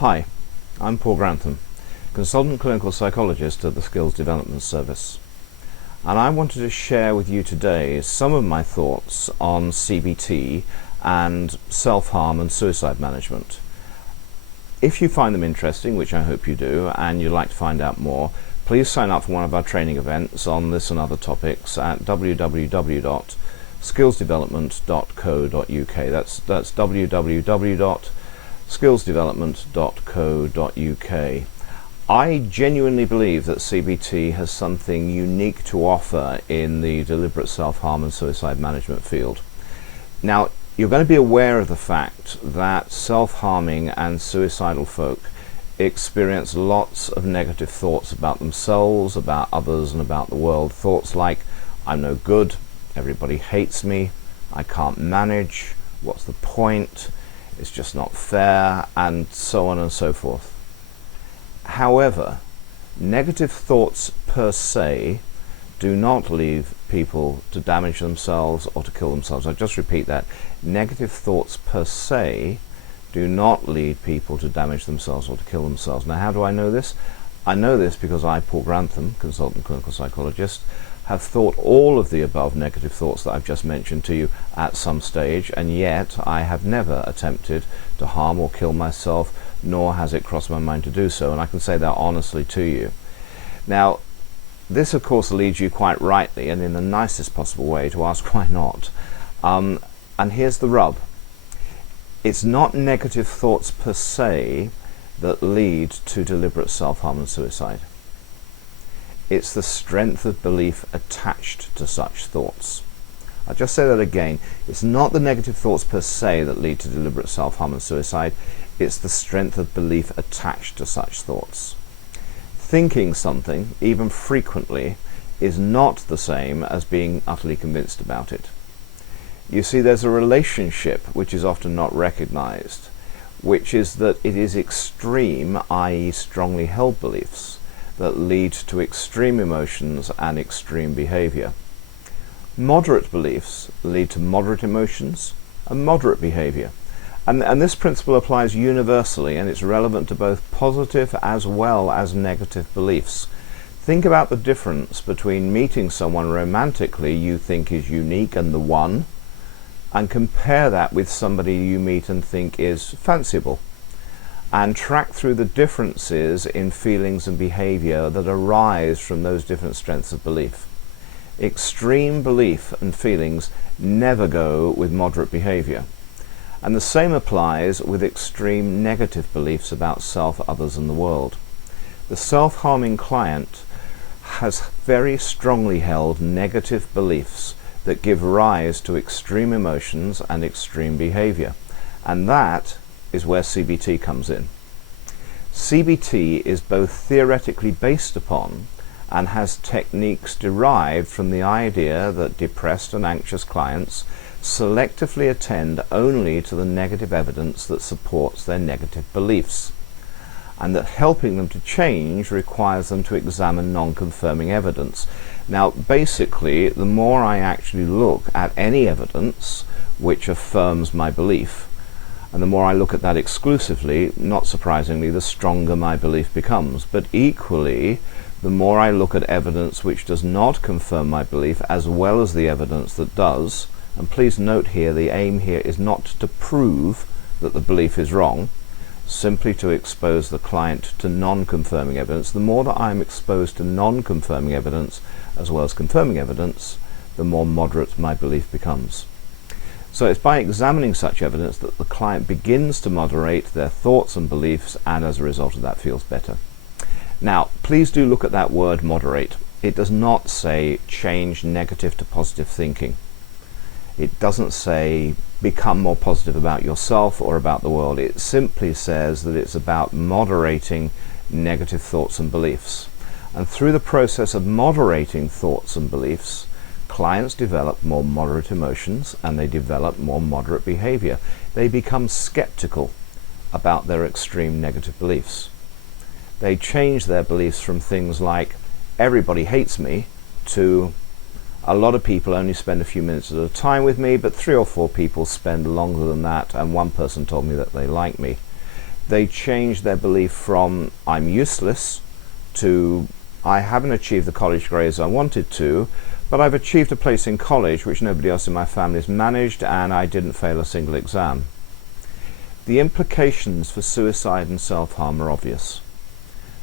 Hi, I'm Paul Grantham, Consultant Clinical Psychologist at the Skills Development Service, and I wanted to share with you today some of my thoughts on CBT and self-harm and suicide management. If you find them interesting, which I hope you do, and you'd like to find out more, please sign up for one of our training events on this and other topics at www.skillsdevelopment.co.uk. That's www.skillsdevelopment.co.uk. I genuinely believe that CBT has something unique to offer in the deliberate self-harm and suicide management field. Now, you're going to be aware of the fact that self-harming and suicidal folk experience lots of negative thoughts about themselves, about others, and about the world. Thoughts like, I'm no good, everybody hates me, I can't manage, what's the point, it's just not fair, and so on and so forth. However, negative thoughts per se do not lead people to damage themselves or to kill themselves. I'll just repeat that. Negative thoughts per se do not lead people to damage themselves or to kill themselves. Now, how do I know this? I know this because I, Paul Grantham, Consultant Clinical Psychologist, have thought all of the above negative thoughts that I've just mentioned to you at some stage, and yet I have never attempted to harm or kill myself, nor has it crossed my mind to do so, and I can say that honestly to you. Now, this of course leads you quite rightly and in the nicest possible way to ask why not. And here's the rub. It's not negative thoughts per se that lead to deliberate self-harm and suicide. It's the strength of belief attached to such thoughts. I'll just say that again. It's not the negative thoughts per se that lead to deliberate self-harm and suicide. It's the strength of belief attached to such thoughts. Thinking something, even frequently, is not the same as being utterly convinced about it. You see, there's a relationship which is often not recognized, which is that it is extreme, i.e. strongly held beliefs, that lead to extreme emotions and extreme behavior. Moderate beliefs lead to moderate emotions and moderate behavior. And this principle applies universally, and it's relevant to both positive as well as negative beliefs. Think about the difference between meeting someone romantically you think is unique and the one, and compare that with somebody you meet and think is fanciable, and track through the differences in feelings and behavior that arise from those different strengths of belief. Extreme belief and feelings never go with moderate behavior. And the same applies with extreme negative beliefs about self, others, and the world. The self-harming client has very strongly held negative beliefs that give rise to extreme emotions and extreme behavior. And that is where CBT comes in. CBT is both theoretically based upon and has techniques derived from the idea that depressed and anxious clients selectively attend only to the negative evidence that supports their negative beliefs, and that helping them to change requires them to examine non-confirming evidence. Now, basically, the more I actually look at any evidence which affirms my belief, and the more I look at that exclusively, not surprisingly, the stronger my belief becomes. But equally, the more I look at evidence which does not confirm my belief, as well as the evidence that does, and please note here, the aim here is not to prove that the belief is wrong, simply to expose the client to non-confirming evidence. The more that I'm exposed to non-confirming evidence as well as confirming evidence, the more moderate my belief becomes. So it's by examining such evidence that the client begins to moderate their thoughts and beliefs, and as a result of that feels better. Now, please do look at that word moderate. It does not say change negative to positive thinking. It doesn't say become more positive about yourself or about the world. It simply says that it's about moderating negative thoughts and beliefs. And through the process of moderating thoughts and beliefs, clients develop more moderate emotions and they develop more moderate behavior. They become skeptical about their extreme negative beliefs. They change their beliefs from things like everybody hates me to a lot of people only spend a few minutes at a time with me, but 3 or 4 people spend longer than that, and one person told me that they like me. they change their belief from I'm useless to I haven't achieved the college grades I wanted to, but I've achieved a place in college which nobody else in my family has managed, and I didn't fail a single exam. The implications for suicide and self-harm are obvious.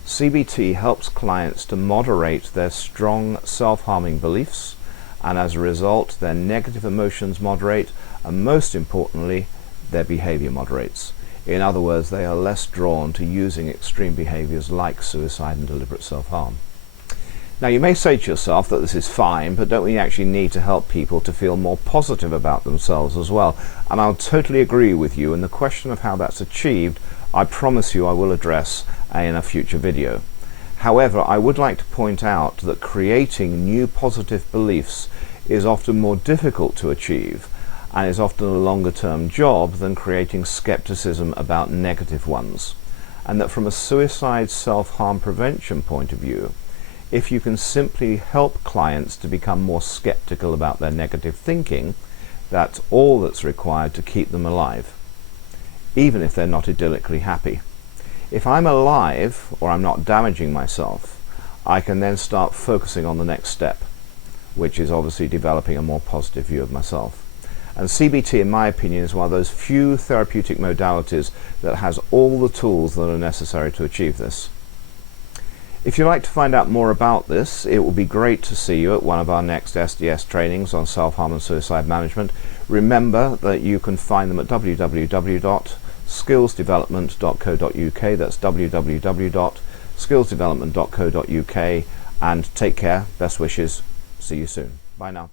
CBT helps clients to moderate their strong self-harming beliefs, and as a result their negative emotions moderate, and most importantly their behavior moderates. In other words, they are less drawn to using extreme behaviors like suicide and deliberate self-harm. Now you may say to yourself that this is fine, but don't we actually need to help people to feel more positive about themselves as well? And I'll totally agree with you, and the question of how that's achieved, I promise you I will address in a future video. However, I would like to point out that creating new positive beliefs is often more difficult to achieve, and is often a longer term job than creating skepticism about negative ones. And that from a suicide self-harm prevention point of view, if you can simply help clients to become more skeptical about their negative thinking, that's all that's required to keep them alive, even if they're not idyllically happy. If I'm alive, or I'm not damaging myself, I can then start focusing on the next step, which is obviously developing a more positive view of myself. And CBT, in my opinion, is one of those few therapeutic modalities that has all the tools that are necessary to achieve this. If you'd like to find out more about this, it would be great to see you at one of our next SDS trainings on self-harm and suicide management. Remember that you can find them at www.skillsdevelopment.co.uk. That's www.skillsdevelopment.co.uk. And take care, best wishes, see you soon. Bye now.